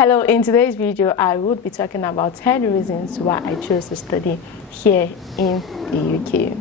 Hello, in today's video I would be talking about 10 reasons why I chose to study here in the UK.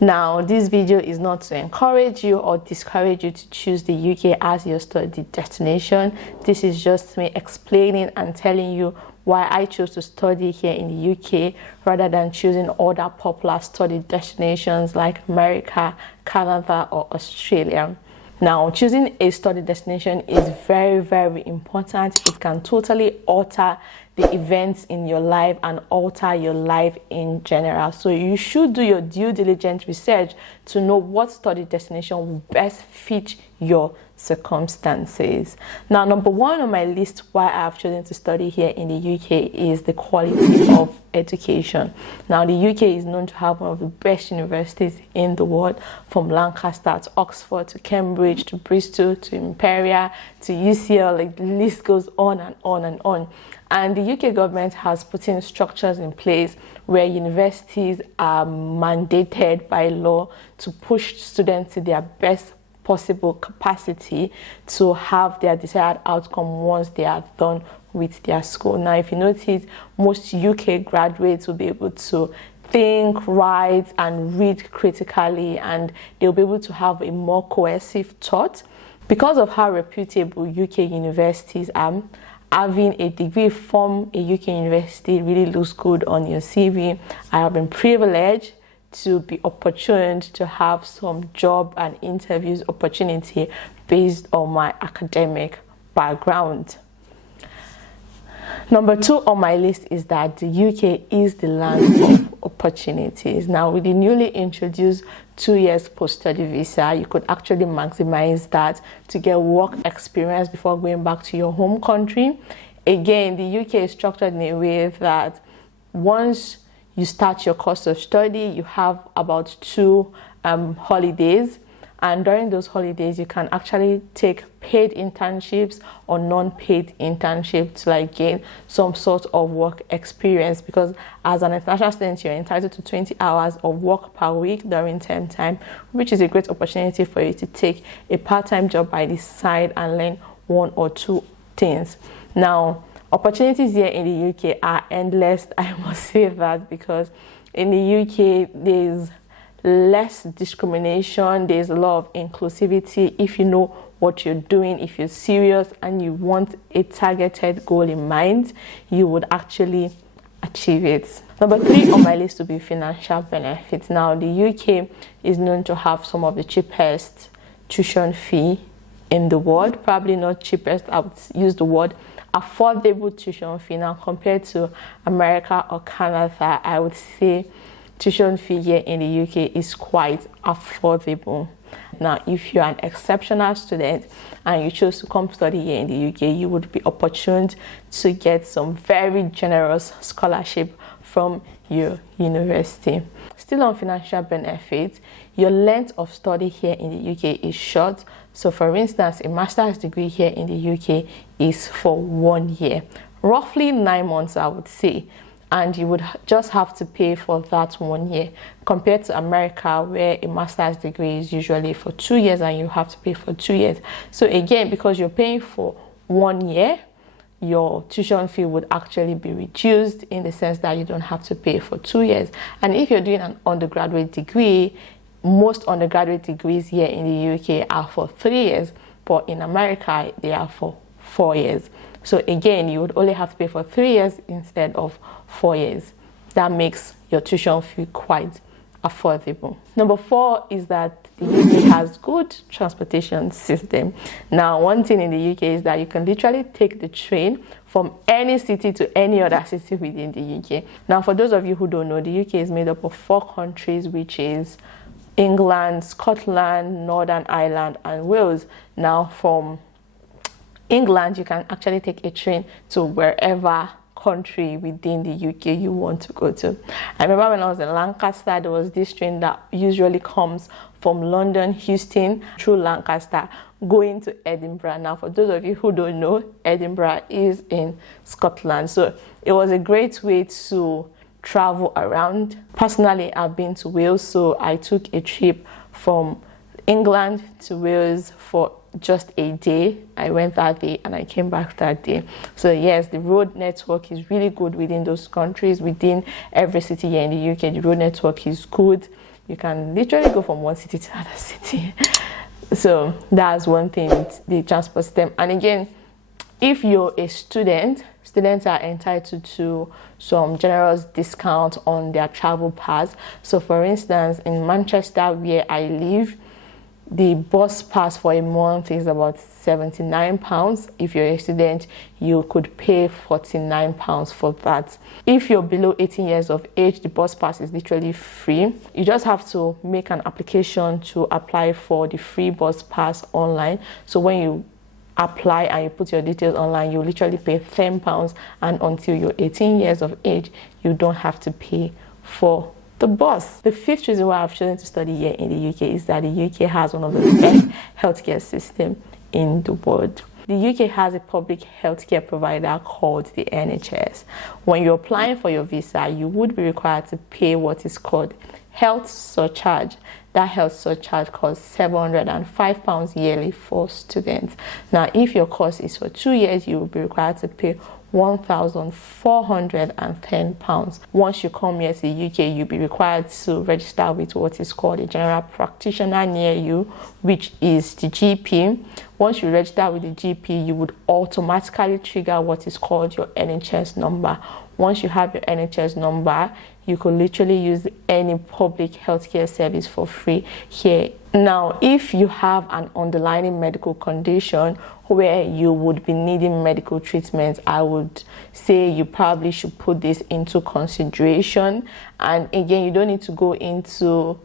Now, this video is not to encourage you or discourage you to choose the UK as your study destination. This is just me explaining and telling you why I chose to study here in the UK rather than choosing other popular study destinations like America, Canada, or Australia. Now, choosing a study destination is very, very important. It can totally alter the events in your life and alter your life in general. So you should do your due diligence research to know what study destination will best fit your circumstances. Now, number one on my list why I have chosen to study here in the UK is the quality of education. Now, the UK is known to have one of the best universities in the world, from Lancaster to Oxford to Cambridge to Bristol to Imperial to UCL. Like, the list goes on and on and on. And the UK government has put in structures in place where universities are mandated by law to push students to their best possible capacity to have their desired outcome once they are done with their school. Now, if you notice, most UK graduates will be able to think, write, and read critically, and they'll be able to have a more cohesive thought. Because of how reputable UK universities are, having a degree from a UK university really looks good on your CV. I have been privileged to be opportuned to have some job and interviews opportunity based on my academic background. Number two on my list is that the UK is the land of opportunities. Now, with the newly introduced 2 years post-study visa, you could actually maximize that to get work experience before going back to your home country. Again, the UK is structured in a way that once you start your course of study, you have about 2 holidays. And during those holidays, you can actually take paid internships or non-paid internships to gain some sort of work experience. Because as an international student, you're entitled to 20 hours of work per week during term time, which is a great opportunity for you to take a part-time job by the side and learn 1 or 2 things. Now, opportunities here in the UK are endless, I must say that, because in the UK, there's less discrimination, there's a lot of inclusivity. If you know what you're doing, if you're serious and you want a targeted goal in mind, you would actually achieve it. Number 3 on my list would be financial benefits. Now, the UK is known to have some of the cheapest tuition fee in the world. Probably not cheapest, I would use the word affordable tuition fee. Now, compared to America or Canada, I would say tuition fee here in the UK is quite affordable. Now, if you're an exceptional student and you chose to come study here in the UK, you would be opportuned to get some very generous scholarship from your university. Still on financial benefits, your length of study here in the UK is short. So, for instance, a master's degree here in the UK is for 1 year, roughly 9 months, I would say. And you would just have to pay for that 1 year, compared to America, where a master's degree is usually for 2 years and you have to pay for 2 years. So again, because you're paying for 1 year, your tuition fee would actually be reduced in the sense that you don't have to pay for 2 years. And if you're doing an undergraduate degree, most undergraduate degrees here in the UK are for 3 years, but in America, they are for 4 years. So again, you would only have to pay for 3 years instead of 4 years. That makes your tuition fee quite affordable. Number 4 is that the UK has good transportation system. Now, one thing in the UK is that you can literally take the train from any city to any other city within the UK. Now, for those of you who don't know, the UK is made up of 4 countries, which is England, Scotland, Northern Ireland, and Wales. Now, from England, you can actually take a train to wherever country within the UK you want to go to. I remember when I was in Lancaster, there was this train that usually comes from London, Houston, through Lancaster, going to Edinburgh. Now, for those of you who don't know, Edinburgh is in Scotland. So it was a great way to travel around. Personally, I've been to Wales, so I took a trip from England to Wales for just a day. I went that day and I came back that day. So yes, the road network is really good within those countries. Within every city here in the UK, the road network is good. You can literally go from one city to another city. So that's one thing, the transport system. And again, if you're a student, students are entitled to some generous discount on their travel pass. So for instance, in Manchester, where I live, the bus pass for a month is about £79. If you're a student, you could pay £49 for that. If you're below 18 years of age, the bus pass is literally free. You just have to make an application to apply for the free bus pass online. So when you apply and you put your details online, you literally pay £10, and until you're 18 years of age, you don't have to pay for the bus. The fifth reason why I've chosen to study here in the UK is that the UK has one of the best healthcare systems in the world. The UK has a public healthcare provider called the NHS. When you're applying for your visa, you would be required to pay what is called health surcharge. That health surcharge costs £705 yearly for students. Now, if your course is for 2 years, you will be required to pay £1,410. Once you come here to the UK, you'll be required to register with what is called a general practitioner near you, which is the GP. Once you register with the GP, you would automatically trigger what is called your NHS number. Once you have your NHS number, you could literally use any public healthcare service for free here. Now, if you have an underlying medical condition where you would be needing medical treatment, I would say you probably should put this into consideration. And again, you don't need to go into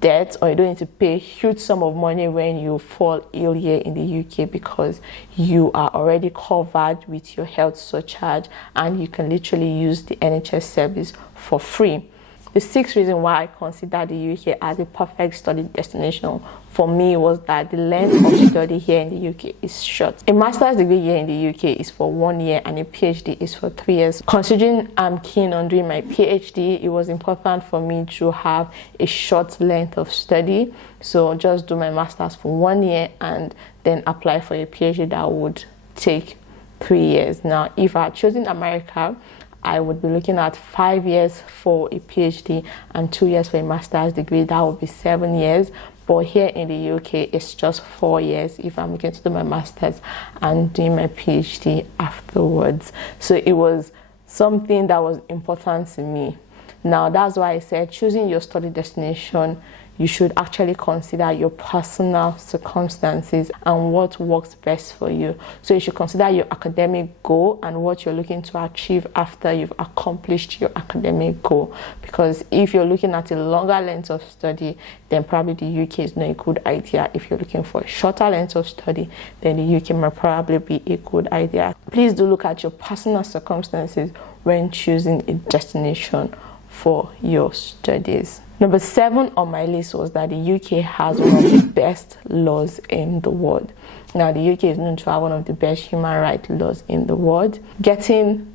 debt, or you don't need to pay a huge sum of money when you fall ill here in the UK, because you are already covered with your health surcharge and you can literally use the NHS service for free. The sixth reason why I consider the UK as a perfect study destination for me was that the length of study here in the UK is short. A master's degree here in the UK is for 1 year and a PhD is for 3 years. Considering I'm keen on doing my PhD, it was important for me to have a short length of study. So just do my master's for 1 year and then apply for a PhD that would take 3 years. Now, if I had chosen America, I would be looking at 5 years for a PhD and 2 years for a master's degree. That would be 7 years. But here in the UK, it's just 4 years if I'm looking to do my master's and doing my PhD afterwards. So it was something that was important to me. Now, that's why I said choosing your study destination, you should actually consider your personal circumstances and what works best for you. So you should consider your academic goal and what you're looking to achieve after you've accomplished your academic goal. Because if you're looking at a longer length of study, then probably the UK is not a good idea. If you're looking for a shorter length of study, then the UK might probably be a good idea. Please do look at your personal circumstances when choosing a destination for your studies. Number 7 on my list was that the UK has one of the best laws in the world. Now, the UK is known to have one of the best human rights laws in the world. Getting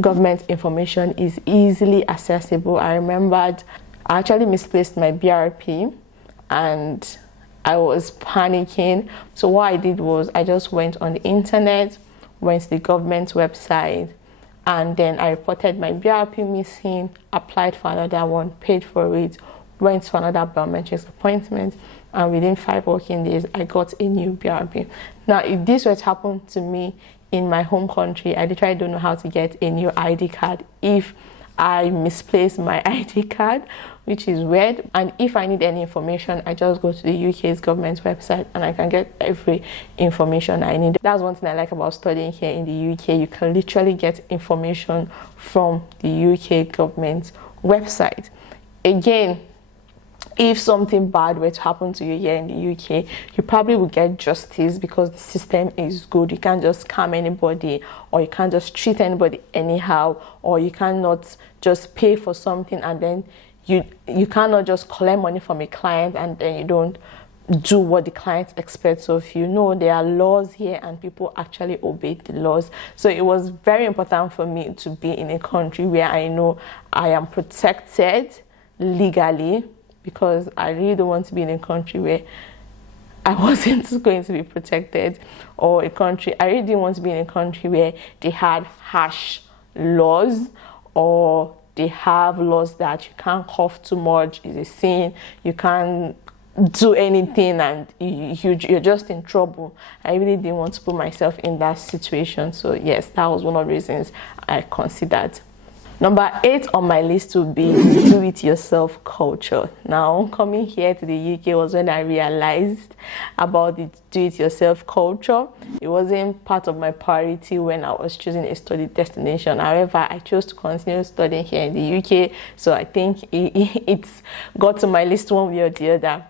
government information is easily accessible. I remembered I actually misplaced my BRP and I was panicking. So what I did was I just went on the internet, went to the government website, and then I reported my BRP missing, applied for another one, paid for it, went for another biometrics appointment, and within 5 working days, I got a new BRP. Now, if this were to happen to me in my home country, I literally don't know how to get a new ID card if I misplaced my ID card, which is weird. And if I need any information, I just go to the UK's government website and I can get every information I need. That's one thing I like about studying here in the UK. You can literally get information from the UK government website. Again, if something bad were to happen to you here in the UK, you probably will get justice because the system is good. You can't just scam anybody, or you can't just treat anybody anyhow, or you cannot just pay for something and then you cannot just collect money from a client and then you don't do what the client expects of you. No, there are laws here and people actually obey the laws. So it was very important for me to be in a country where I know I am protected legally, because I really don't want to be in a country where I wasn't going to be protected, or a country, I really didn't want to be in a country where they had harsh laws, or they have laws that you can't cough too much, is a sin, you can't do anything, and you're just in trouble. I really didn't want to put myself in that situation. So yes, that was one of the reasons I considered. Number 8 on my list would be the do-it-yourself culture. Now, coming here to the UK was when I realized about the do-it-yourself culture. It wasn't part of my priority when I was choosing a study destination. However, I chose to continue studying here in the UK, so I think it's got to my list one way or the other.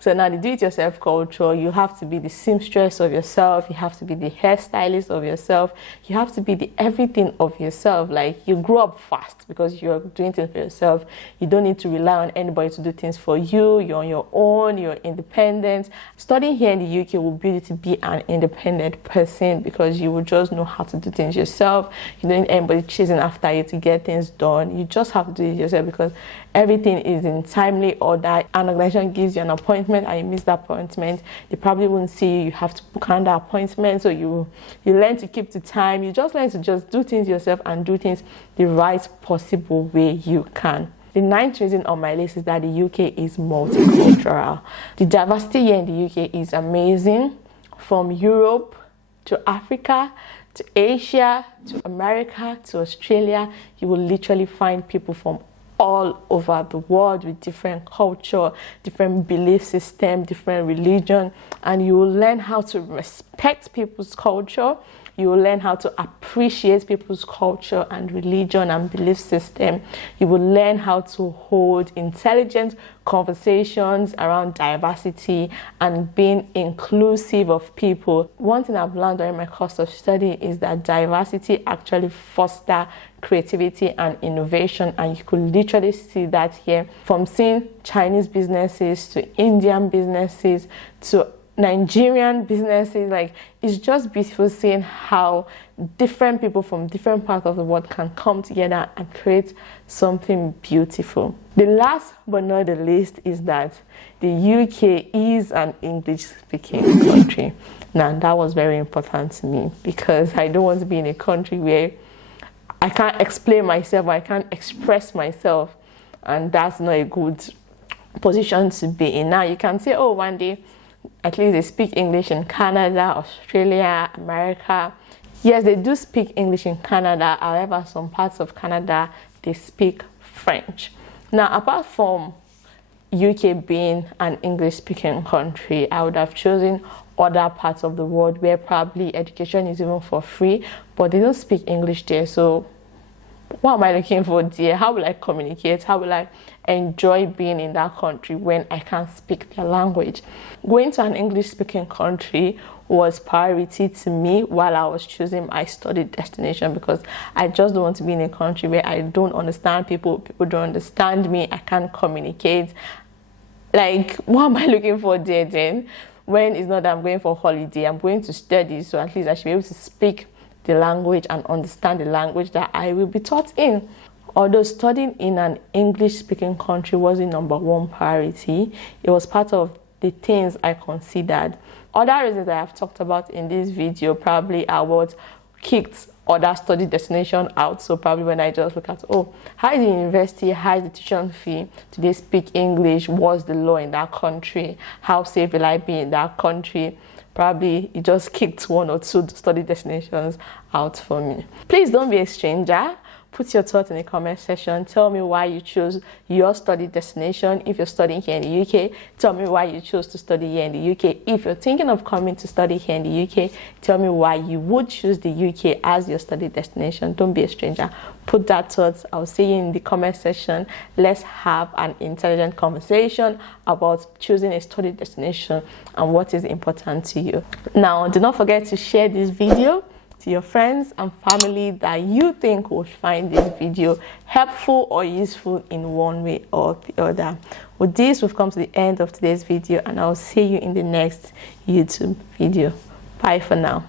So now the do-it-yourself culture, you have to be the seamstress of yourself, you have to be the hairstylist of yourself, you have to be the everything of yourself. Like, you grow up fast because you're doing things for yourself. You don't need to rely on anybody to do things for you. You're on your own, you're independent. Studying here in the UK will build you to be an independent person, because you will just know how to do things yourself. You don't need anybody chasing after you to get things done. You just have to do it yourself, because everything is in timely order. An organization gives you an appointment and you miss that appointment, they probably won't see you. You have to book another appointment. So you learn to keep to time. You just learn to just do things yourself and do things the right possible way you can. The 9th reason on my list is that the UK is multicultural. The diversity here in the UK is amazing. From Europe to Africa to Asia to America to Australia, you will literally find people from all over the world with different culture, different belief system, different religion, and you will learn how to respect people's culture. You will learn how to appreciate people's culture and religion and belief system. You will learn how to hold intelligent conversations around diversity and being inclusive of people. One thing I've learned during my course of study is that diversity actually fosters creativity and innovation, and you could literally see that here, from seeing Chinese businesses to Indian businesses to Nigerian businesses. Like, it's just beautiful seeing how different people from different parts of the world can come together and create something beautiful. The last but not the least is that the UK is an English-speaking country. Now, that was very important to me, because I don't want to be in a country where I can't explain myself, I can't express myself, and that's not a good position to be in. Now, you can say, oh, one day at least they speak English in Canada, Australia, America. Yes, they do speak English in Canada. However, some parts of Canada, they speak French. Now, apart from UK being an English-speaking country, I would have chosen other parts of the world where probably education is even for free, but they don't speak English there. So what am I looking for there? How will I communicate? How will I enjoy being in that country when I can't speak their language? Going to an English-speaking country was priority to me while I was choosing my study destination, because I just don't want to be in a country where I don't understand people, people don't understand me, I can't communicate. Like, what am I looking for there then? When it's not that I'm going for holiday, I'm going to study, so at least I should be able to speak the language and understand the language that I will be taught in. Although studying in an English-speaking country wasn't number one priority, it was part of the things I considered. Other reasons I have talked about in this video probably are what kicked other study destination out. So probably when I just look at, oh, how is the university, how is the tuition fee, do they speak English, what's the law in that country, how safe will I be in that country, probably it just kicked one or two study destinations out for me. Please don't be a stranger. Put your thoughts in the comment section. Tell me why you chose your study destination. If you're studying here in the UK, tell me why you chose to study here in the UK. If you're thinking of coming to study here in the UK, tell me why you would choose the UK as your study destination. Don't be a stranger. Put that thoughts. I'll see you in the comment section. Let's have an intelligent conversation about choosing a study destination and what is important to you. Now, do not forget to share this video to your friends and family that you think will find this video helpful or useful in one way or the other. With this, we've come to the end of today's video, and I'll see you in the next YouTube video. Bye for now.